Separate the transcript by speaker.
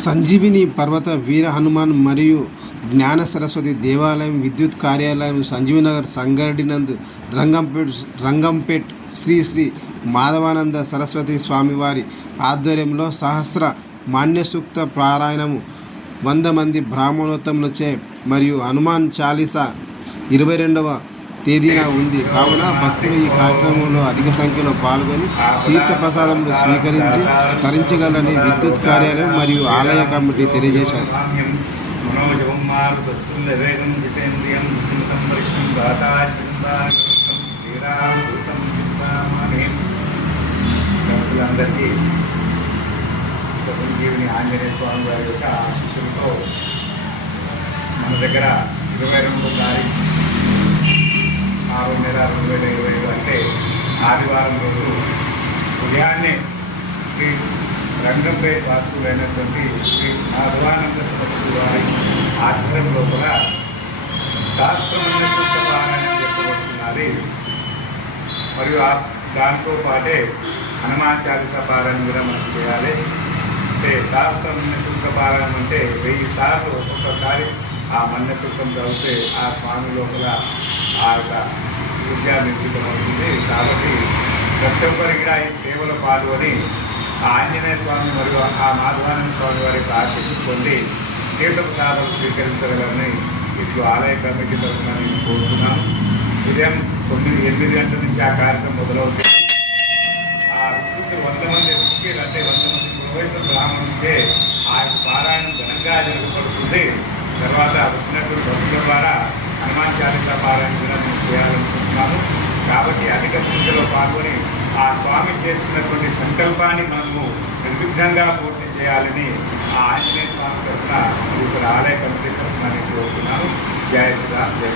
Speaker 1: సంజీవిని పర్వత వీర హనుమాన్ మరియు జ్ఞాన సరస్వతి దేవాలయం విద్యుత్ కార్యాలయం సంజీవినగర్ సంగారెడ్డి నందు రంగంపేట్ రంగంపేట్ శ్రీ శ్రీ మాధవానంద సరస్వతి స్వామివారి ఆధ్వర్యంలో సహస్ర మాన్యసూక్త పారాయణము వంద మంది బ్రాహ్మణోత్తములచే మరియు హనుమాన్ చాలీసా ఇరవై రెండవ తేదీన ఉంది. కావున భక్తులు ఈ కార్యక్రమంలో అధిక సంఖ్యలో పాల్గొని తీర్థ ప్రసాదములు స్వీకరించి తరించగలని విద్యుత్ కార్యాలయం మరియు ఆలయ కమిటీ తెలియజేశారు.
Speaker 2: మనోజవం సంజీవిని ఆంజనేయ స్వామి వారి యొక్క ఆశీస్సులతో మన దగ్గర ఇరవై రెండు తారీఖు వేల ఇరవై ఐదు అంటే ఆదివారం రోజు ఉదయాన్నే శ్రీ రంగంపై వాసులైనటువంటి శ్రీ మాధవానంద సరస్వతి వారి ఆశ్రమం లోపల శాస్త్రమైన పుస్తకాలను చెప్పబడుతున్నది మరియు ఆ దాంతో పాటే హనుమాన్ చాలీస పారాయణ కూడా మనం చేయాలి. అంటే శాస్త్రం శుద్ధ పారాయణం అంటే వెయ్యి సార్లు ఒక్కొక్కసారి ఆ మన్య సూత్రం చదివితే ఆ స్వామి లోపల ఆ యొక్క విద్యా నిర్మితమవుతుంది కాబట్టి ప్రతి ఒక్కరికి కూడా ఈ సేవలో పాల్గొని ఆ ఆంజనేయ స్వామి మరియు ఆ మాధవానంద స్వామి వారి యొక్క ఆశీస్సు పొంది స్వీకరించగలని ఇట్లు ఆలయ కమిటీ తరఫున నేను కోరుతున్నాను. ఉదయం తొమ్మిది ఎనిమిది గంటల నుంచి ఆ కార్యక్రమం మొదలవుతుంది. ఆ ఋతువుకి వంద మంది అంటే వంద మంది పురోహితుల బ్రాహ్మణుల నుంచే ఆ యొక్క పారాయణం ఘనంగా జరగబడుతుంది తర్వాత వచ్చినట్టు బస్సుల ద్వారా హనుమాన్ చాలీసా పారాయణ కాబట్టి అధిక పూజలో పాల్గొని ఆ స్వామి చేసినటువంటి సంకల్పాన్ని మనము నిర్విఘ్నంగా పూర్తి చేయాలని ఆ ఆంజనేయ స్వామి తరఫున ఇప్పుడు ఆలయ కమిటీ తరఫున నేను కోరుతున్నాను. జయ శ్రీరామ్ జయ